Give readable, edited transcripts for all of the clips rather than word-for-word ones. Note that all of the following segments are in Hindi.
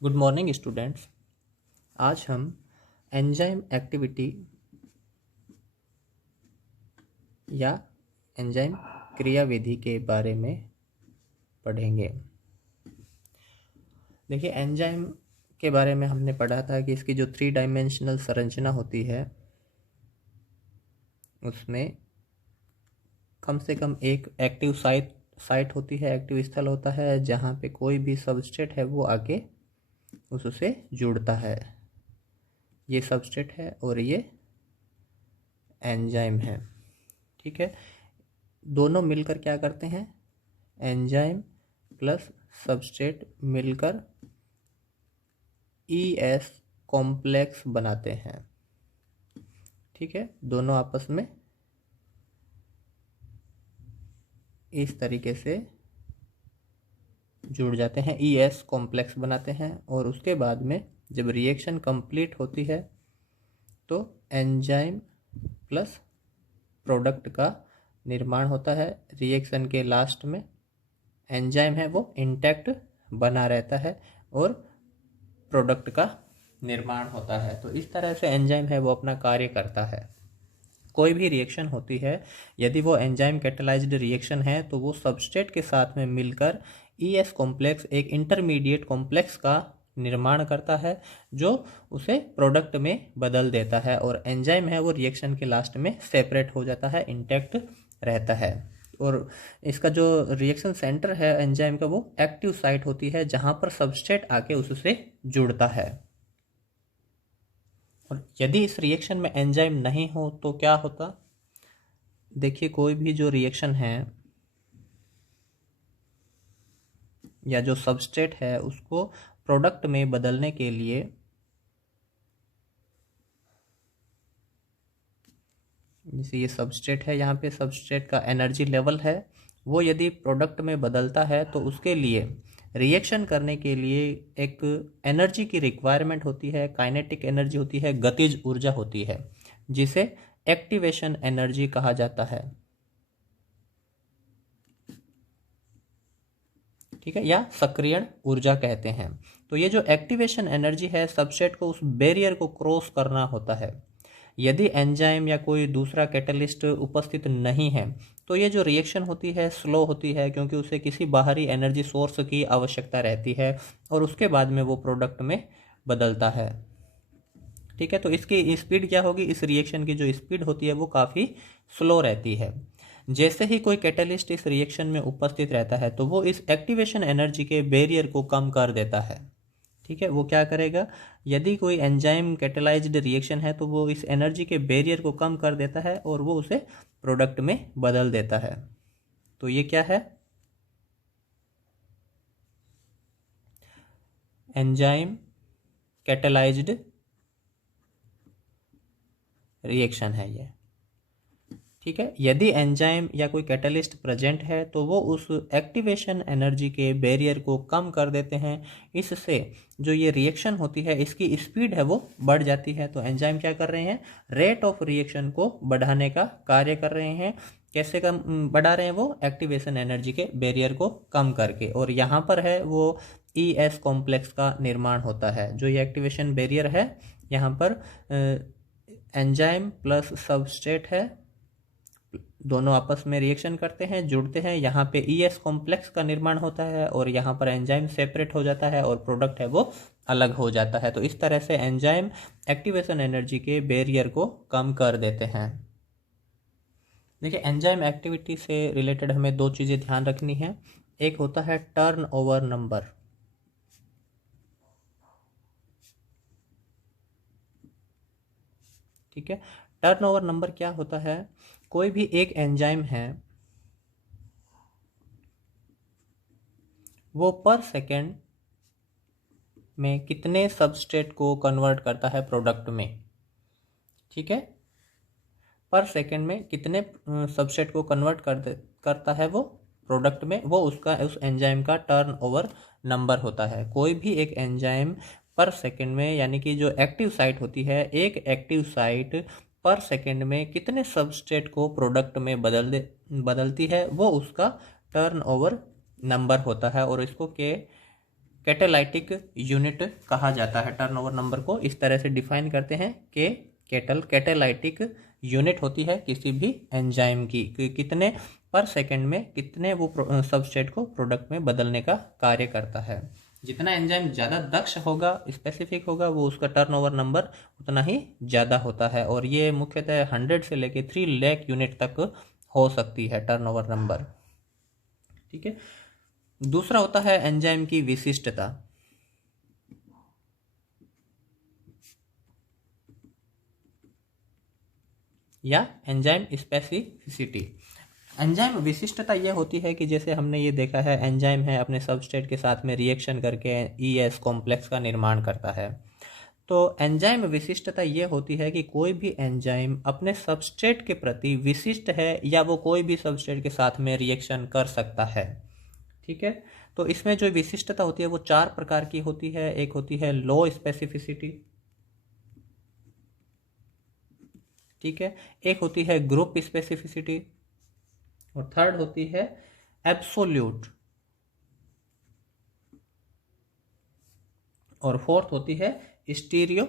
Good morning students. आज हम एंजाइम एक्टिविटी या एंजाइम क्रियाविधि के बारे में पढ़ेंगे। देखिए, एंजाइम के बारे में हमने पढ़ा था कि इसकी जो 3 डायमेंशनल संरचना होती है उसमें कम से कम एक एक्टिव साइट होती है, एक्टिव स्थल होता है जहाँ पे कोई भी सबस्ट्रेट है वो आके उससे जुड़ता है। ये सबस्ट्रेट है और ये एंजाइम है। ठीक है, दोनों मिलकर क्या करते हैं? एंजाइम प्लस सबस्ट्रेट मिलकर ES कॉम्प्लेक्स बनाते हैं। ठीक है, दोनों आपस में इस तरीके से जुड़ जाते हैं, ES कॉम्प्लेक्स बनाते हैं और उसके बाद में जब रिएक्शन कंप्लीट होती है तो एंजाइम प्लस प्रोडक्ट का निर्माण होता है। रिएक्शन के लास्ट में एंजाइम है वो इंटैक्ट बना रहता है और प्रोडक्ट का निर्माण होता है। तो इस तरह से एंजाइम है वो अपना कार्य करता है। कोई भी रिएक्शन होती है, यदि वो एंजाइम कैटालाइज्ड रिएक्शन है तो वो सबस्ट्रेट के साथ में मिलकर ES कॉम्प्लेक्स, एक इंटरमीडिएट कॉम्प्लेक्स का निर्माण करता है जो उसे प्रोडक्ट में बदल देता है और एंजाइम है वो रिएक्शन के लास्ट में सेपरेट हो जाता है, इंटैक्ट रहता है। और इसका जो रिएक्शन सेंटर है एंजाइम का वो एक्टिव साइट होती है जहाँ पर सबस्ट्रेट आके उससे जुड़ता है। और यदि इस रिएक्शन में एंजाइम नहीं हो तो क्या होता? देखिए, कोई भी जो रिएक्शन है या जो सबस्ट्रेट है उसको प्रोडक्ट में बदलने के लिए जैसे ये सबस्ट्रेट है, यहाँ पे सबस्ट्रेट का एनर्जी लेवल है, वो यदि प्रोडक्ट में बदलता है तो उसके लिए रिएक्शन करने के लिए एक एनर्जी की रिक्वायरमेंट होती है, काइनेटिक एनर्जी होती है, गतिज ऊर्जा होती है जिसे एक्टिवेशन एनर्जी कहा जाता है। ठीक है, या सक्रियण ऊर्जा कहते हैं। तो ये जो एक्टिवेशन एनर्जी है, सबस्ट्रेट को उस बैरियर को क्रॉस करना होता है। यदि एंजाइम या कोई दूसरा कैटलिस्ट उपस्थित नहीं है तो ये जो रिएक्शन होती है स्लो होती है, क्योंकि उसे किसी बाहरी एनर्जी सोर्स की आवश्यकता रहती है और उसके बाद में वो प्रोडक्ट में बदलता है। ठीक है, तो इसकी स्पीड क्या होगी? इस रिएक्शन की जो स्पीड होती है वो काफ़ी स्लो रहती है। जैसे ही कोई कैटलिस्ट इस रिएक्शन में उपस्थित रहता है तो वो इस एक्टिवेशन एनर्जी के बैरियर को कम कर देता है। ठीक है, वो क्या करेगा? यदि कोई एंजाइम कैटालाइज्ड रिएक्शन है तो वो इस एनर्जी के बैरियर को कम कर देता है और वो उसे प्रोडक्ट में बदल देता है। तो ये क्या है? एंजाइम कैटालाइज्ड रिएक्शन है ये। ठीक है, यदि एंजाइम या कोई कैटलिस्ट प्रेजेंट है तो वो उस एक्टिवेशन एनर्जी के बैरियर को कम कर देते हैं। इससे जो ये रिएक्शन होती है इसकी स्पीड है वो बढ़ जाती है। तो एंजाइम क्या कर रहे हैं? रेट ऑफ रिएक्शन को बढ़ाने का कार्य कर रहे हैं। कैसे कम बढ़ा रहे हैं? वो एक्टिवेशन एनर्जी के बैरियर को कम करके। और यहाँ पर है वो ES कॉम्प्लेक्स का निर्माण होता है। जो ये एक्टिवेशन बैरियर है, यहाँ पर एंजाइम प्लस सबस्ट्रेट है, दोनों आपस में रिएक्शन करते हैं, जुड़ते हैं, यहाँ पे ES कॉम्प्लेक्स का निर्माण होता है और यहाँ पर एंजाइम सेपरेट हो जाता है और प्रोडक्ट है वो अलग हो जाता है। तो इस तरह से एंजाइम एक्टिवेशन एनर्जी के बैरियर को कम कर देते हैं। देखिए, एंजाइम एक्टिविटी से रिलेटेड हमें 2 चीज़ें ध्यान रखनी है। एक होता है टर्नओवर नंबर। ठीक है, टर्नओवर नंबर क्या होता है? कोई भी एक एंजाइम है वो पर सेकेंड में कितने सबस्ट्रेट को कन्वर्ट करता है प्रोडक्ट में। ठीक है, पर सेकेंड में कितने सबस्ट्रेट को कन्वर्ट करता है वो प्रोडक्ट में, वो उस एंजाइम का टर्नओवर नंबर होता है। कोई भी एक एंजाइम पर सेकेंड में, यानी कि जो एक्टिव साइट होती है, एक एक्टिव साइट पर सेकेंड में कितने सबस्ट्रेट को प्रोडक्ट में बदलती है, वो उसका टर्नओवर नंबर होता है। और इसको कैटालाइटिक यूनिट कहा जाता है। टर्नओवर नंबर को इस तरह से डिफाइन करते हैं कि कैटालाइटिक यूनिट होती है किसी भी एंजाइम की, कितने पर सेकंड में कितने वो सबस्ट्रेट को प्रोडक्ट में बदलने का कार्य करता है। जितना एंजाइम ज़्यादा दक्ष होगा, स्पेसिफिक होगा, वो उसका टर्नओवर नंबर उतना ही ज़्यादा होता है। और ये मुख्यतः 100 से लेके 3 लाख यूनिट तक हो सकती है टर्नओवर नंबर। ठीक है। दूसरा होता है एंजाइम की विशिष्टता या एंजाइम स्पेसिफिसिटी। एंजाइम विशिष्टता यह होती है कि जैसे हमने ये देखा है, एंजाइम है अपने सबस्ट्रेट के साथ में रिएक्शन करके ES कॉम्प्लेक्स का निर्माण करता है। तो एंजाइम विशिष्टता ये होती है कि कोई भी एंजाइम अपने सबस्ट्रेट के प्रति विशिष्ट है या वो कोई भी सबस्ट्रेट के साथ में रिएक्शन कर सकता है। ठीक है। तो इसमें जो विशिष्टता होती है वो 4 प्रकार की होती है। एक होती है लो स्पेसिफिसिटी, ठीक है। एक होती है ग्रुप स्पेसिफिसिटी, और थर्ड होती है एब्सोल्यूट, और फोर्थ होती है स्टीरियो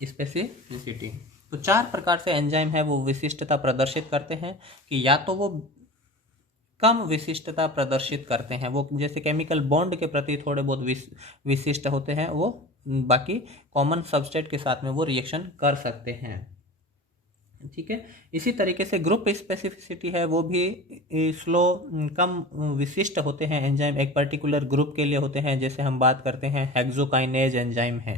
स्पेसिफिसिटी। तो 4 प्रकार से एंजाइम है वो विशिष्टता प्रदर्शित करते हैं कि या तो वो कम विशिष्टता प्रदर्शित करते हैं, वो जैसे केमिकल बॉन्ड के प्रति थोड़े बहुत विशिष्ट होते हैं, वो बाकी कॉमन सबस्ट्रेट के साथ में वो रिएक्शन कर सकते हैं। ठीक है। इसी तरीके से ग्रुप स्पेसिफिसिटी है, वो भी स्लो कम विशिष्ट होते हैं एंजाइम, एक पर्टिकुलर ग्रुप के लिए होते हैं। जैसे हम बात करते हैं हेक्सोकाइनेज एंजाइम है,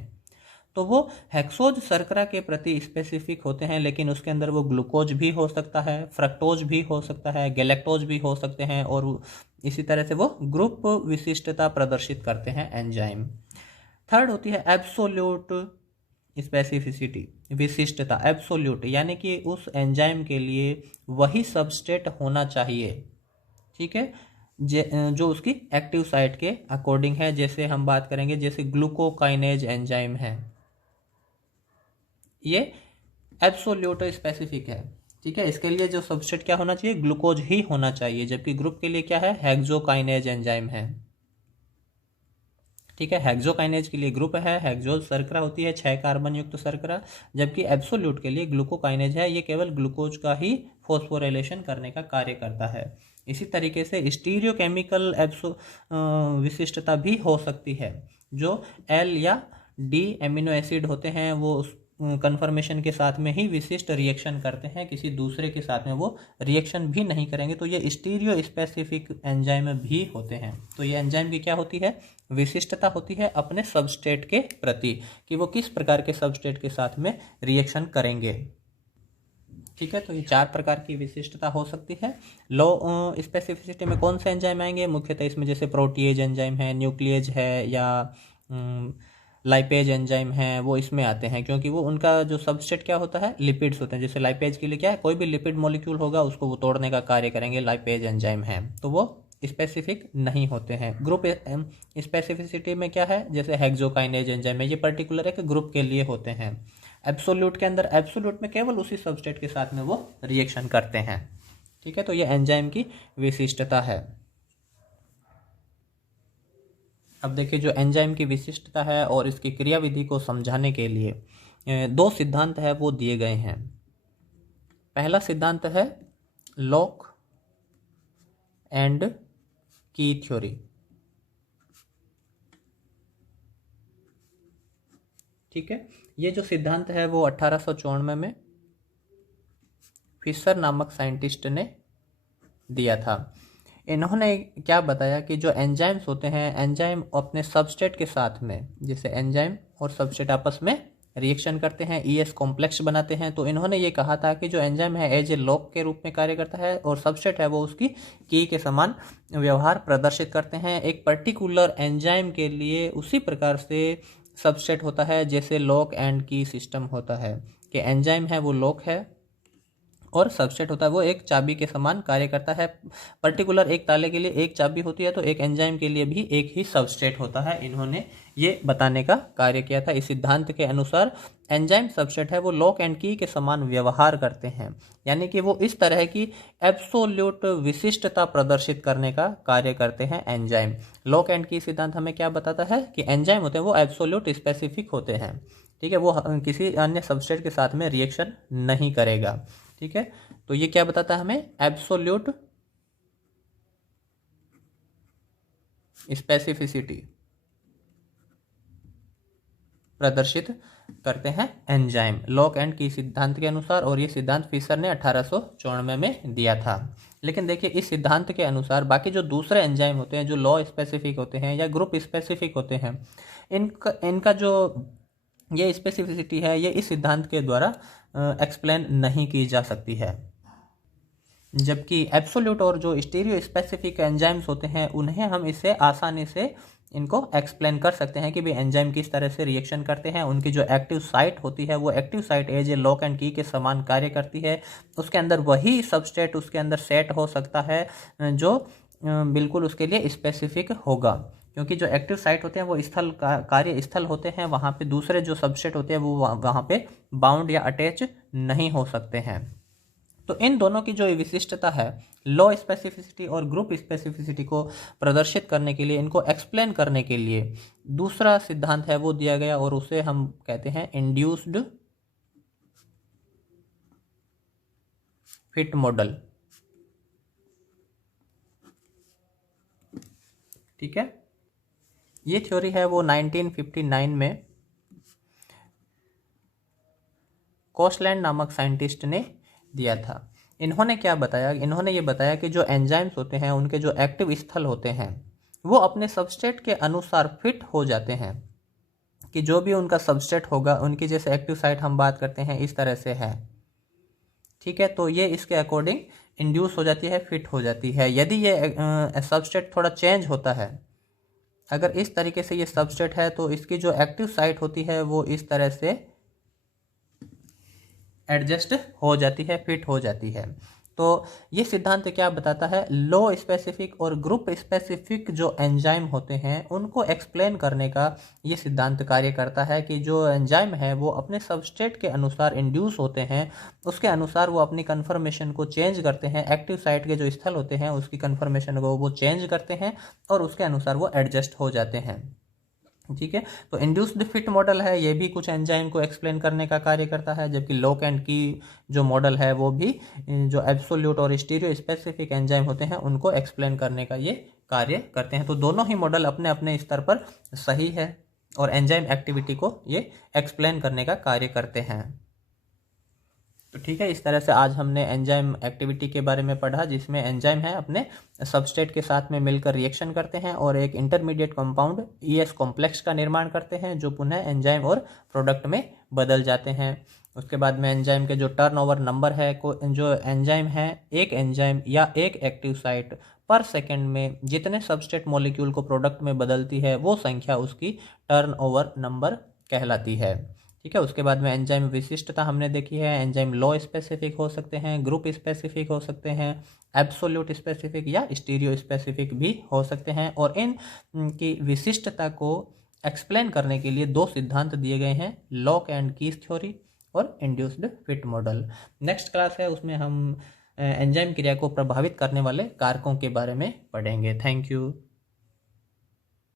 तो वो हेक्सोज शर्करा के प्रति स्पेसिफिक होते हैं, लेकिन उसके अंदर वो ग्लूकोज भी हो सकता है, फ्रक्टोज भी हो सकता है, गैलेक्टोज भी हो सकते हैं, और इसी तरह से वो ग्रुप विशिष्टता प्रदर्शित करते हैं एंजाइम। थर्ड होती है एब्सोल्यूट स्पेसिफिसिटी, विशिष्टता। एब्सोल्यूट यानी कि उस एंजाइम के लिए वही सबस्ट्रेट होना चाहिए, ठीक है, जो उसकी एक्टिव साइट के अकॉर्डिंग है। जैसे हम बात करेंगे, जैसे ग्लूकोकाइनेज एंजाइम है, ये एब्सोल्यूट स्पेसिफिक है। ठीक है। इसके लिए जो सबस्ट्रेट क्या होना चाहिए, ग्लूकोज ही होना चाहिए, जबकि ग्रुप के लिए क्या है, हेक्सोकाइनेज एंजाइम है। ठीक है। हेक्सोकाइनेज के लिए ग्रुप है, हेक्सोज शर्करा होती है 6 कार्बन युक्त शर्करा, जबकि एब्सोल्यूट के लिए ग्लूकोकाइनेज है, ये केवल ग्लूकोज का ही फॉस्फोराइलेशन करने का कार्य करता है। इसी तरीके से स्टीरियोकेमिकल विशिष्टता भी हो सकती है, जो L या D एमिनो एसिड होते हैं, वो उस कन्फर्मेशन के साथ में ही विशिष्ट रिएक्शन करते हैं, किसी दूसरे के साथ में वो रिएक्शन भी नहीं करेंगे, तो ये स्टीरियो स्पेसिफिक एंजाइम भी होते हैं। तो ये एंजाइम की क्या होती है, विशिष्टता होती है अपने सबस्ट्रेट के प्रति, कि वो किस प्रकार के सबस्ट्रेट के साथ में रिएक्शन करेंगे। ठीक है। तो ये 4 प्रकार की विशिष्टता हो सकती है। लो स्पेसिफिसिटी में कौन से एंजाइम आएंगे, मुख्यतः इसमें जैसे प्रोटीएज एंजाइम है, न्यूक्लिएज है, या लाइपेज एंजाइम है, वो इसमें आते हैं, क्योंकि वो उनका जो सबस्ट्रेट क्या होता है, लिपिड्स होते हैं। जैसे लाइपेज के लिए क्या है, कोई भी लिपिड मॉलिक्यूल होगा उसको वो तोड़ने का कार्य करेंगे, लाइपेज एंजाइम है, तो वो स्पेसिफिक नहीं होते हैं। ग्रुप स्पेसिफिसिटी में क्या है, जैसे हेक्सोकाइनेज एंजाइम है, ये पर्टिकुलर एक ग्रुप के लिए होते हैं। एब्सोल्यूट के अंदर, एब्सोल्यूट में केवल उसी सबस्ट्रेट के साथ में वो रिएक्शन करते हैं। ठीक है। तो ये एंजाइम की विशिष्टता है। अब देखिए, जो एंजाइम की विशिष्टता है और इसकी क्रियाविधि को समझाने के लिए 2 सिद्धांत है वो दिए गए हैं। पहला सिद्धांत है लॉक एंड की थ्योरी। ठीक है। ये जो सिद्धांत है वो 1894 में फिशर नामक साइंटिस्ट ने दिया था। इन्होंने क्या बताया कि जो एंजाइम्स होते हैं, एंजाइम अपने सबस्ट्रेट के साथ में, जैसे एंजाइम और सबस्ट्रेट आपस में रिएक्शन करते हैं, ES कॉम्प्लेक्स बनाते हैं, तो इन्होंने ये कहा था कि जो एंजाइम है एज ए लॉक के रूप में कार्य करता है, और सबस्ट्रेट है वो उसकी की के समान व्यवहार प्रदर्शित करते हैं। एक पर्टिकुलर एंजाइम के लिए उसी प्रकार से सबस्ट्रेट होता है जैसे लॉक एंड की सिस्टम होता है, कि एंजाइम है वो लॉक है और सबस्ट्रेट होता है वो एक चाबी के समान कार्य करता है। पर्टिकुलर एक ताले के लिए एक चाबी होती है, तो एक एंजाइम के लिए भी एक ही सबस्ट्रेट होता है। इन्होंने ये बताने का कार्य किया था। इस सिद्धांत के अनुसार एंजाइम सबस्ट्रेट है वो लॉक एंड की के समान व्यवहार करते हैं, यानी कि वो इस तरह की एब्सोल्यूट विशिष्टता प्रदर्शित करने का कार्य करते हैं एंजाइम। लॉक एंड की सिद्धांत हमें क्या बताता है कि एंजाइम होते हैं वो एब्सोल्यूट स्पेसिफिक होते हैं, ठीक है, वो किसी अन्य सबस्ट्रेट के साथ में रिएक्शन नहीं करेगा, ठीक है। तो ये क्या बताता है हमें, एब्सोल्यूट स्पेसिफिसिटी प्रदर्शित करते हैं एंजाइम लॉक एंड की सिद्धांत के अनुसार। और ये सिद्धांत फिशर ने 1894 में दिया था। लेकिन देखिए इस सिद्धांत के अनुसार बाकी जो दूसरे एंजाइम होते हैं जो लॉ स्पेसिफिक होते हैं या ग्रुप स्पेसिफिक होते हैं, इनका जो ये स्पेसिफिसिटी है ये इस सिद्धांत के द्वारा एक्सप्लेन नहीं की जा सकती है। जबकि एब्सोल्यूट और जो स्टीरियो स्पेसिफिक एंजाइम्स होते हैं उन्हें हम इससे आसानी से इनको एक्सप्लेन कर सकते हैं कि भाई एंजाइम किस तरह से रिएक्शन करते हैं। उनकी जो एक्टिव साइट होती है वो active site as a lock and key के समान कार्य करती है। उसके अंदर वही सबस्ट्रेट उसके अंदर सेट हो सकता है जो बिल्कुल उसके लिए स्पेसिफिक होगा, क्योंकि जो एक्टिव साइट होते हैं वो स्थल कार्य स्थल होते हैं, वहाँ पे दूसरे जो सबस्ट्रेट होते हैं वो वहाँ पे बाउंड या अटैच नहीं हो सकते हैं। तो इन दोनों की जो विशिष्टता है लो स्पेसिफिसिटी और ग्रुप स्पेसिफिसिटी को प्रदर्शित करने के लिए, इनको एक्सप्लेन करने के लिए दूसरा सिद्धांत है वो दिया गया और उसे हम कहते हैं इंड्यूस्ड फिट मॉडल, ठीक है। ये थ्योरी है वो 1959 में कोसलैंड नामक साइंटिस्ट ने दिया था। इन्होंने क्या बताया, इन्होंने ये बताया कि जो एंजाइम्स होते हैं उनके जो एक्टिव स्थल होते हैं वो अपने सबस्ट्रेट के अनुसार फिट हो जाते हैं, कि जो भी उनका सबस्ट्रेट होगा उनकी जैसे एक्टिव साइट हम बात करते हैं इस तरह से है, ठीक है। तो ये इसके अकॉर्डिंग इंड्यूस हो जाती है, फिट हो जाती है। यदि ये सबस्ट्रेट थोड़ा चेंज होता है, अगर इस तरीके से ये सबस्ट्रेट है तो इसकी जो एक्टिव साइट होती है वो इस तरह से एडजस्ट हो जाती है, फिट हो जाती है। तो ये सिद्धांत क्या बताता है, लो स्पेसिफिक और ग्रुप स्पेसिफिक जो एंजाइम होते हैं उनको एक्सप्लेन करने का ये सिद्धांत कार्य करता है कि जो एंजाइम है वो अपने सबस्ट्रेट के अनुसार इंड्यूस होते हैं, उसके अनुसार वो अपनी कन्फर्मेशन को चेंज करते हैं, एक्टिव साइट के जो स्थल होते हैं उसकी कन्फर्मेशन को वो चेंज करते हैं और उसके अनुसार वो एडजस्ट हो जाते हैं, ठीक है। तो इंड्यूस्ड फिट मॉडल है ये भी कुछ एंजाइम को एक्सप्लेन करने का कार्य करता है, जबकि लॉक एंड की जो मॉडल है वो भी जो एब्सोल्यूट और स्टीरियो स्पेसिफिक एंजाइम होते हैं उनको एक्सप्लेन करने का ये कार्य करते हैं। तो दोनों ही मॉडल अपने अपने स्तर पर सही है और एंजाइम एक्टिविटी को ये एक्सप्लेन करने का कार्य करते हैं। तो ठीक है, इस तरह से आज हमने एंजाइम एक्टिविटी के बारे में पढ़ा, जिसमें एंजाइम है अपने सबस्ट्रेट के साथ में मिलकर रिएक्शन करते हैं और एक इंटरमीडिएट कंपाउंड ES कॉम्प्लेक्स का निर्माण करते हैं जो पुनः एंजाइम और प्रोडक्ट में बदल जाते हैं। उसके बाद में एंजाइम के जो टर्नओवर नंबर है, जो एंजाइम है एक एंजाइम या एक एक्टिव साइट पर सेकेंड में जितने सबस्ट्रेट मॉलिक्यूल को प्रोडक्ट में बदलती है वो संख्या उसकी टर्नओवर नंबर कहलाती है, ठीक है। उसके बाद में एंजाइम विशिष्टता हमने देखी है, एंजाइम लो स्पेसिफिक हो सकते हैं, ग्रुप स्पेसिफिक हो सकते हैं, एब्सोल्यूट स्पेसिफिक या स्टीरियो स्पेसिफिक भी हो सकते हैं। और इन की विशिष्टता को एक्सप्लेन करने के लिए दो सिद्धांत दिए गए हैं, लॉक एंड कीज थ्योरी और induced fit model. Next class है उसमें हम एंजाइम क्रिया को प्रभावित करने वाले कारकों के बारे में पढ़ेंगे। Thank you.